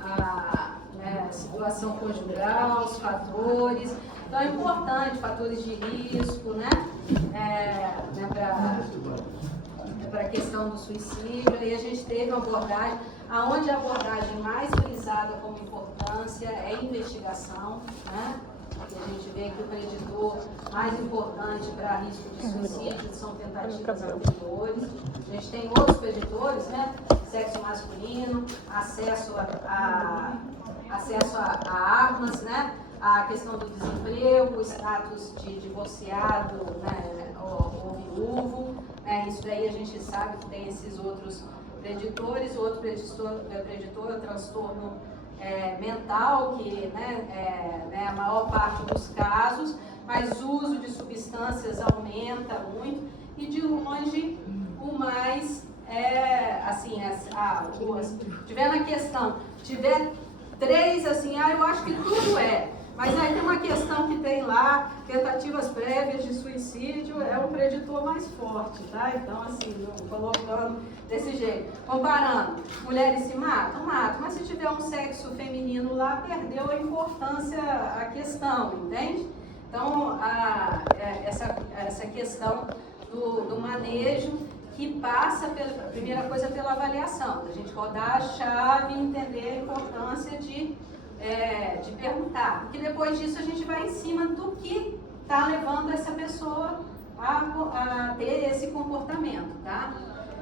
relação à situação conjugal, os fatores. Então é importante, fatores de risco, né? Para a questão do suicídio. E a gente teve uma abordagem, onde a abordagem mais frisada como importância é a investigação, né? E a gente vê que o preditor mais importante para risco de suicídio são tentativas anteriores. A gente tem outros preditores, né? Sexo masculino, acesso a armas, né? A questão do desemprego, o status de divorciado, né? ou viúvo. Isso daí a gente sabe que tem esses outros preditores. O outro preditor é o transtorno mental, que é a maior parte dos casos, mas o uso de substâncias aumenta muito, e de longe o mais tiver na questão, tiver 3 assim, eu acho que tudo mas aí tem uma questão que tem lá, tentativas prévias de suicídio, é o preditor mais forte, tá? Então, assim, colocando desse jeito. Comparando, mulheres se matam? Matam, mas se tiver um sexo feminino lá, perdeu a importância a questão, entende? Então, essa questão do manejo, que passa, a primeira coisa, pela avaliação, da gente rodar a chave e entender a importância de perguntar, porque depois disso a gente vai em cima do que está levando essa pessoa a ter esse comportamento, tá?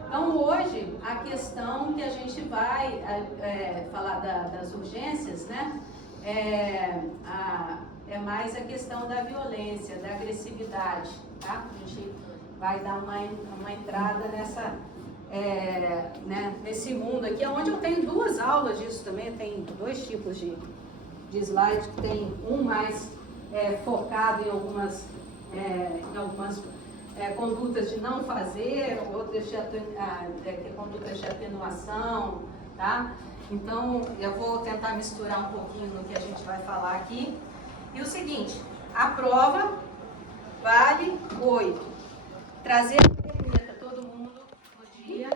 Então hoje a questão que a gente vai falar das urgências, né, é mais a questão da violência, da agressividade, tá? A gente vai dar uma entrada nesse mundo aqui, onde eu tenho 2 aulas disso também. Tem 2 tipos de slide, que tem um mais focado em algumas condutas de não fazer, outras condutas de atenuação, tá? Então, eu vou tentar misturar um pouquinho no que a gente vai falar aqui. E o seguinte, a prova vale 8. Trazer a caderneta todo mundo no dia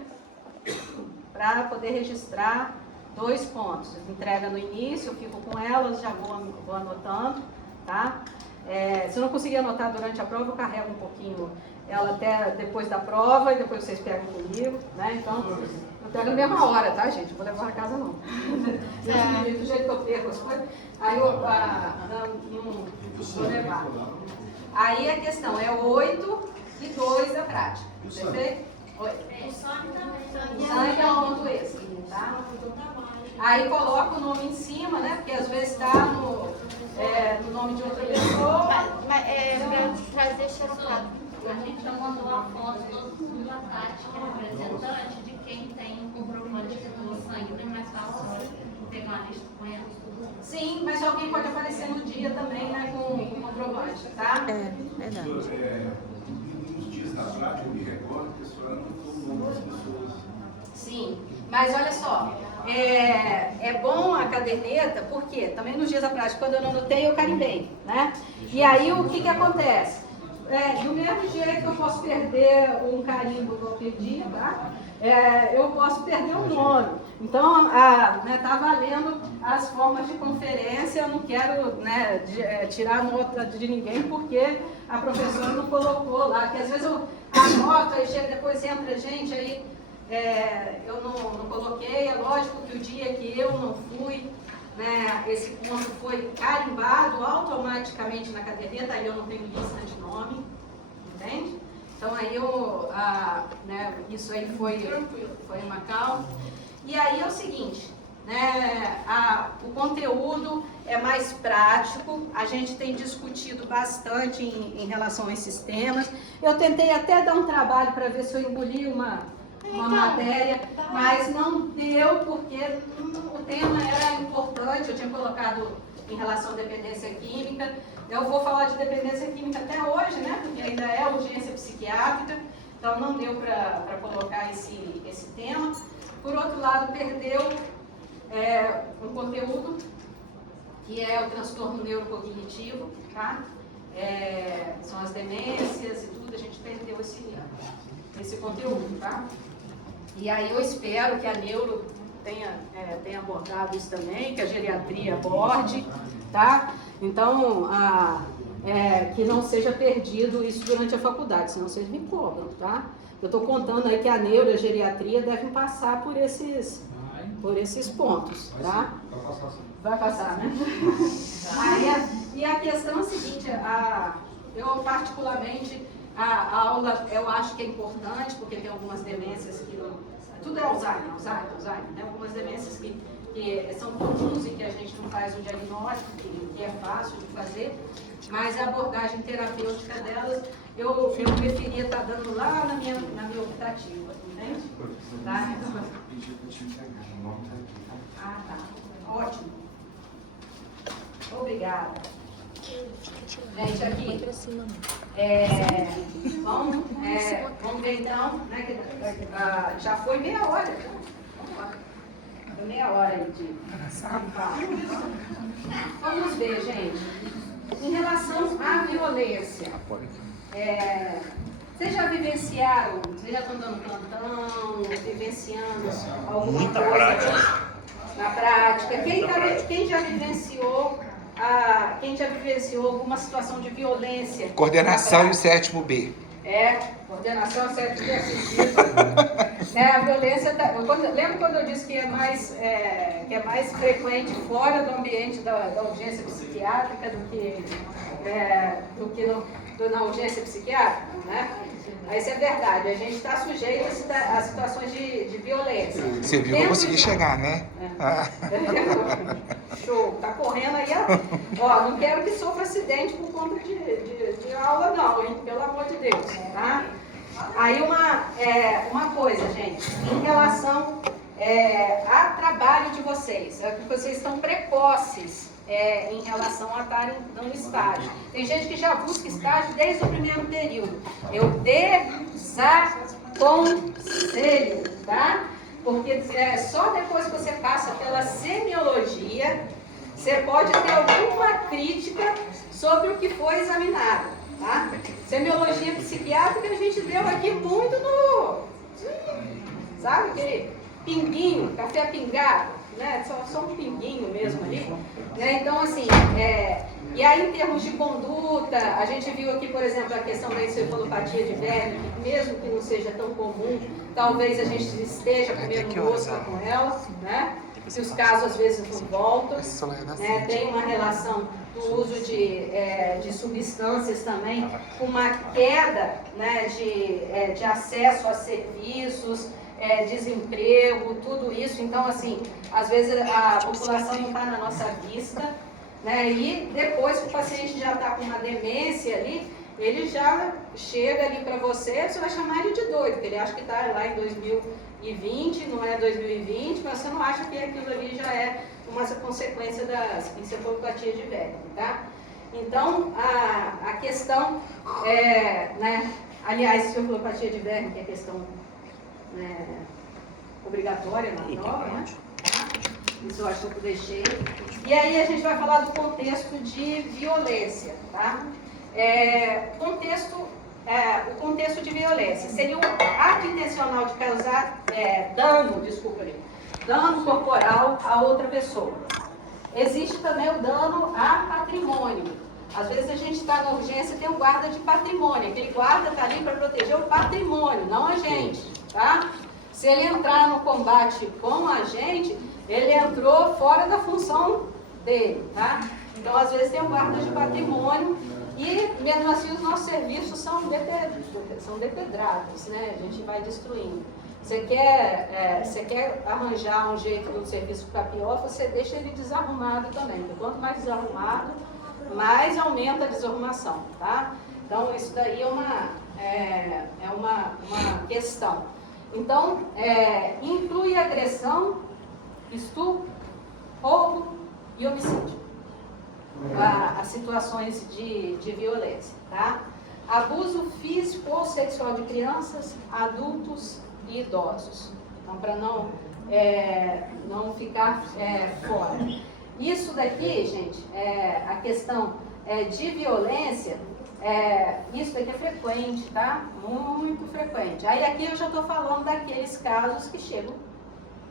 para poder registrar 2 pontos. Entrega no início, eu fico com elas, já vou anotando, tá? Se eu não conseguir anotar durante a prova, eu carrego um pouquinho ela até depois da prova e depois vocês pegam comigo, né? Então, eu pego na mesma hora, tá, gente? Não vou levar para casa, não. Do jeito que eu pego as coisas, aí eu não vou levar. Aí a questão é 8 e 2 da prática, perfeito? O sangue também. O sangue é um ponto extra, tá? Aí coloca o nome em cima, né? Porque às vezes está no nome de outra pessoa. Mas para trazer xerocado. A gente já mandou a foto do Tati, que é representante de quem tem um comprovante de doa sangue. Não é mais fácil pegar uma lista com ela? Sim, mas alguém pode aparecer no dia também, né? Com comprovante, tá? Verdade. Nos dias da prática, eu me recordo que a senhora anotou o nome das pessoas. Sim, mas olha só, é bom a caderneta, porque também nos dias da prática, quando eu não anotei, eu carimbei, né? E aí o que acontece? Do mesmo jeito que eu posso perder um carimbo que eu perdi, tá? Eu posso perder um nome. Então, tá valendo as formas de conferência, eu não quero tirar nota de ninguém, porque a professora não colocou lá, que às vezes eu anoto, aí chega, depois entra gente, aí eu não coloquei. É lógico que o dia que eu não fui, né, esse ponto foi carimbado automaticamente na caderneta, aí eu não tenho lista de nome, entende? Então aí isso aí foi uma calma. E aí é o seguinte, né, o conteúdo é mais prático, a gente tem discutido bastante em relação a esses temas. Eu tentei até dar um trabalho para ver se eu engoli uma matéria, mas não deu, porque o tema era importante. Eu tinha colocado em relação à dependência química. Eu vou falar de dependência química até hoje, né? Porque ainda é urgência psiquiátrica, então não deu para colocar esse tema. Por outro lado, perdeu um conteúdo que é o transtorno neurocognitivo, tá? São as demências e tudo, a gente perdeu esse conteúdo, tá? E aí eu espero que a neuro tenha abordado isso também, que a geriatria aborde, tá? Então, que não seja perdido isso durante a faculdade, senão vocês me cobram, tá? Eu estou contando aí que a neuro e a geriatria devem passar por esses pontos, tá? Vai passar, né? E a questão é a seguinte, eu particularmente, a aula eu acho que é importante, porque tem algumas demências que não... Tudo é Alzheimer, né? Algumas demências que são comuns e que a gente não faz o diagnóstico, que é fácil de fazer, mas a abordagem terapêutica delas, eu preferia estar dando lá na minha optativa, entende? Tá? Tá. Ótimo. Obrigada. Gente, aqui. Vamos ver então, né, que, já foi meia hora. Foi meia hora aí de vamos ver, gente. Em relação à violência, vocês já vivenciaram, vocês já estão dando plantão, vivenciando alguma muita coisa prática. na prática? Quem já vivenciou alguma situação de violência? Coordenação e o 7º B. Coordenação, 7º B assistido. A violência, lembra quando eu disse que é mais frequente fora do ambiente da urgência psiquiátrica do que na urgência psiquiátrica, né? Isso é verdade, a gente está sujeito a situações de violência. Você viu que eu consegui chegar, né? Show, tá correndo aí, ó, não quero que sofra acidente por conta de aula não, hein? Pelo amor de Deus, tá? Aí uma coisa, gente, em relação a trabalho de vocês, que vocês estão precoces em relação a estarem dando estágio. Tem gente que já busca estágio desde o primeiro período. Eu desaconselho, tá? Porque só depois que você passa pela semiologia, você pode ter alguma crítica sobre o que foi examinado, tá? Semiologia psiquiátrica a gente deu aqui muito sabe aquele pinguinho, café pingado, né? Só um pinguinho mesmo ali, né? Então, assim, e aí em termos de conduta, a gente viu aqui, por exemplo, a questão da encefalopatia de verme, que mesmo que não seja tão comum, talvez a gente esteja comendo mosca com ela, né? Se os casos às vezes não voltam, né? Tem uma relação do uso de substâncias também, com uma queda, né, de acesso a serviços, desemprego, tudo isso. Então, assim, às vezes a população não está na nossa vista, né? E depois que o paciente já está com uma demência ali, ele já chega ali para você vai chamar ele de doido, porque ele acha que está lá em 2020, não é 2020, mas você não acha que aquilo ali já é uma consequência da encefalopatia de verme, tá? Então, a questão né, aliás, encefalopatia de verme, que é questão obrigatória na prova, né? Tá? Isso eu acho que eu deixei. E aí a gente vai falar do contexto de violência, tá? O contexto de violência seria um ato intencional de causar dano corporal a outra pessoa. Existe também o dano a patrimônio. Às vezes a gente está na urgência e tem um guarda de patrimônio. Aquele guarda está ali para proteger o patrimônio, não a gente, tá? Se ele entrar no combate com a gente, ele entrou fora da função dele, tá? Então, às vezes tem um guarda de patrimônio e, mesmo assim, os nossos serviços são depedrados, né? A gente vai destruindo. Você quer arranjar um jeito do serviço ficar pior, você deixa ele desarrumado também. Porque quanto mais desarrumado, mais aumenta a desarrumação, tá? Então, isso daí é uma questão. Então, inclui agressão, estupro, roubo e homicídio. As situações de violência, tá? Abuso físico ou sexual de crianças, adultos e idosos. Então, para não ficar fora. Isso daqui, gente, a questão de violência, isso daqui é frequente, tá? Muito frequente. Aí aqui eu já estou falando daqueles casos que chegam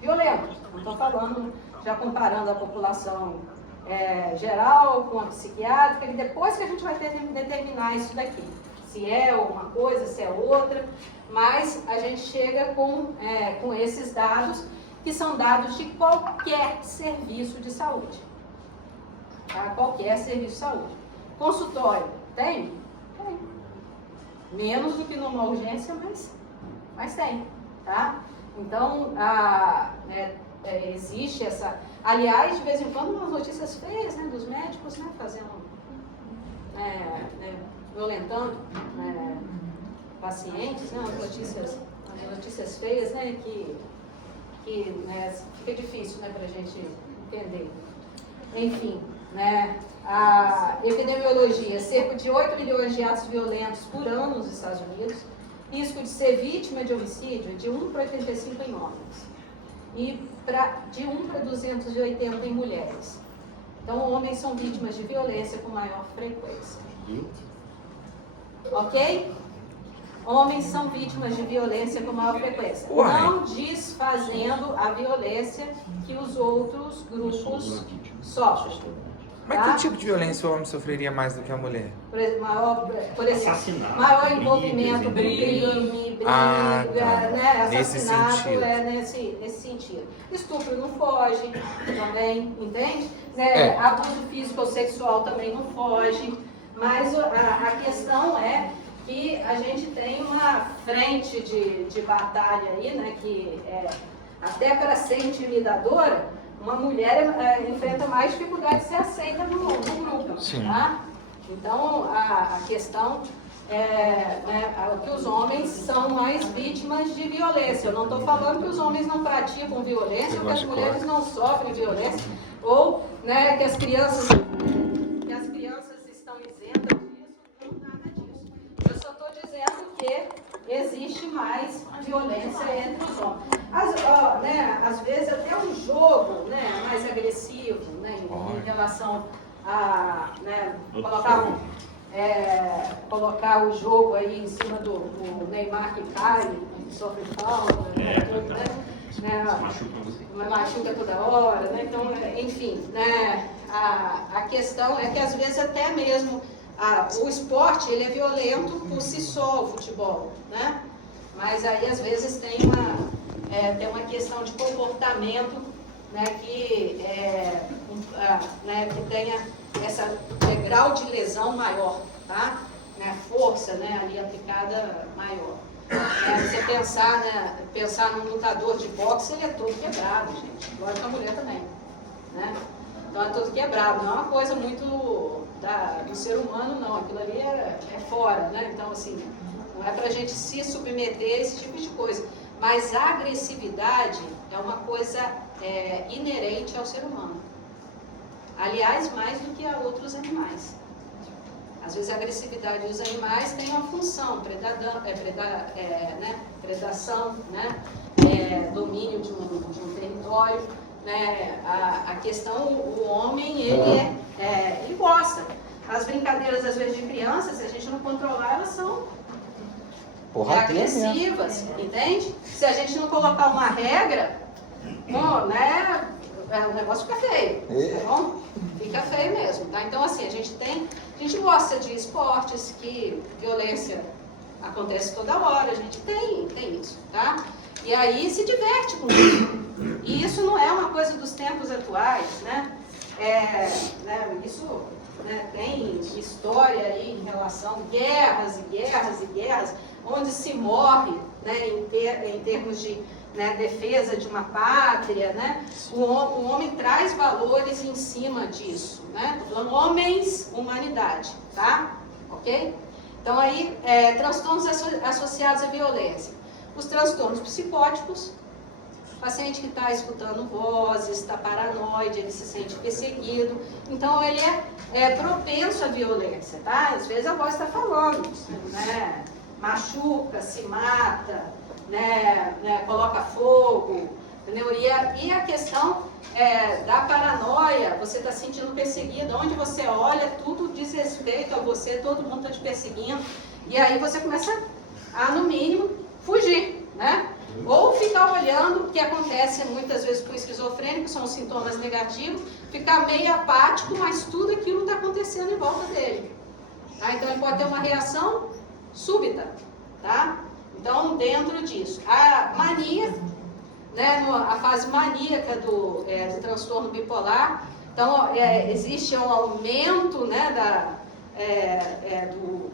violentos. Não estou falando, já comparando a população geral com a psiquiátrica, e depois que a gente vai determinar isso daqui. Se é uma coisa, se é outra, mas a gente chega com esses dados, que são dados de qualquer serviço de saúde. Tá? Qualquer serviço de saúde. Consultório, tem? Tem. Menos do que numa urgência, mas tem. Tá? Então, existe essa... Aliás, de vez em quando, umas notícias feias, né, dos médicos, né, fazendo... violentando pacientes, né, umas notícias feias, né, que fica difícil, né, para a gente entender. Enfim, né, a epidemiologia, cerca de 8 milhões de atos violentos por ano nos Estados Unidos, risco de ser vítima de homicídio de 1 para 85 em homens e de 1 para 280 em mulheres. Então, homens são vítimas de violência com maior frequência. Ok? Homens são vítimas de violência com maior frequência. Uai. Não desfazendo a violência que os outros grupos sofrem. Mas Tá? que tipo de violência o homem sofreria mais do que a mulher? Por exemplo, Assassinato, maior envolvimento com briga. crime, briga, Ah, tá. né, Nesse assassinato, sentido. nesse sentido. Estupro não foge também, entende? Né? Abuso físico ou sexual também não foge, mas a questão é que a gente tem uma frente de batalha aí, né, que até para ser intimidadora, uma mulher enfrenta mais dificuldade de ser aceita no grupo. Sim. Tá? Então, a questão é que os homens são mais vítimas de violência. Eu não estou falando que os homens não praticam violência, ou que as mulheres não sofrem violência, ou, né, que as crianças estão isentas disso, não nada disso. Eu só estou dizendo que existe mais violência entre os homens. Às vezes até um jogo, né, mais agressivo, né, em relação a, né, colocar o jogo aí em cima do Neymar que cai, que sofre falta, machuca toda hora, né? Então, enfim, né, a questão é que às vezes até mesmo o esporte ele é violento por si só, o futebol, né? Mas aí às vezes tem uma questão de comportamento, né, que tenha esse grau de lesão maior, tá? Né, força, né, ali aplicada maior. Você pensar num lutador de boxe, ele é todo quebrado, gente. Igual a mulher também, né? Então é todo quebrado, não é uma coisa muito do ser humano, não. Aquilo ali é fora, né? Então, assim, não é pra gente se submeter a esse tipo de coisa. Mas a agressividade é uma coisa inerente ao ser humano. Aliás, mais do que a outros animais. Às vezes a agressividade dos animais tem uma função, predação, né? Domínio de um território. Né? A questão, o homem, ele gosta. As brincadeiras, às vezes, de crianças, se a gente não controlar, elas são agressivas, entende? Se a gente não colocar uma regra, né, o negócio fica feio, tá bom? Fica feio mesmo, tá? Então, assim, a gente gosta de esportes que violência acontece toda hora, a gente tem isso, tá? E aí se diverte com isso. E isso não é uma coisa dos tempos atuais, né? Isso, né, tem história aí em relação a guerras e guerras e guerras, onde se morre, né, em termos de, né, defesa de uma pátria, né? O homem traz valores em cima disso, né? Tô falando homens, humanidade, tá? Ok? Então aí, transtornos associados à violência. Os transtornos psicóticos, o paciente que está escutando vozes, está paranoide, ele se sente perseguido, então ele é propenso à violência, tá? Às vezes a voz está falando, né? Machuca, se mata, né? Coloca fogo, entendeu? E a questão da paranoia, você está se sentindo perseguido, onde você olha, tudo diz respeito a você, todo mundo está te perseguindo, e aí você começa a, no mínimo, fugir, né? Ou ficar olhando, o que acontece muitas vezes com o esquizofrênico, são os sintomas negativos, ficar meio apático, mas tudo aquilo está acontecendo em volta dele. Tá? Então ele pode ter uma reação súbita. Tá? Então, dentro disso, a mania, né, a fase maníaca do transtorno bipolar, então existe um aumento, né,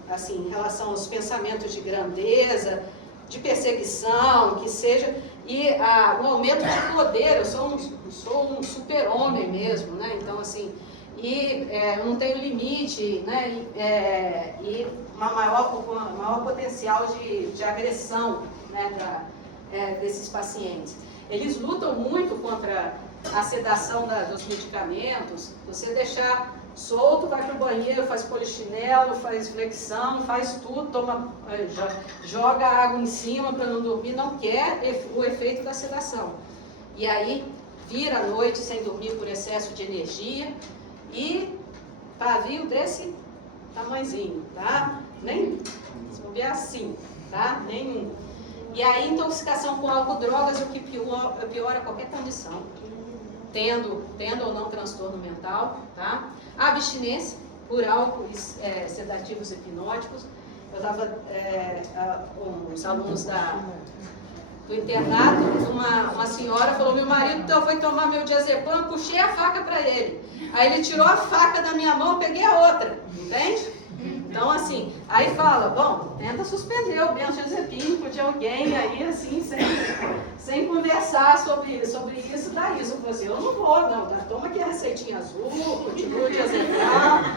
assim, em relação aos pensamentos de grandeza, de perseguição, que seja, e o aumento de poder. Eu sou um super-homem mesmo, né? Então, assim, eu não tenho limite, né? E maior potencial de agressão, né, desses pacientes. Eles lutam muito contra a sedação dos medicamentos. Você deixar solto, vai para o banheiro, faz polichinelo, faz flexão, faz tudo, joga água em cima para não dormir, não quer o efeito da sedação. E aí vira a noite sem dormir por excesso de energia e pavio desse tamanhozinho, tá? Nem, se não vier assim, tá? Nenhum. E aí intoxicação com álcool, drogas, o que piora qualquer condição. Tendo ou não transtorno mental, tá? A abstinência por álcool e sedativos hipnóticos. Eu estava com os alunos do internato, uma senhora falou, meu marido foi tomar meu diazepam, puxei a faca para ele. Aí ele tirou a faca da minha mão, eu peguei a outra, entende? Então, assim, aí fala, bom, tenta suspender o benzodiazepínico de alguém aí, assim, sem conversar sobre isso, dá isso. Eu falei assim, eu não vou, não, toma aqui a receitinha azul, continua o diazepam,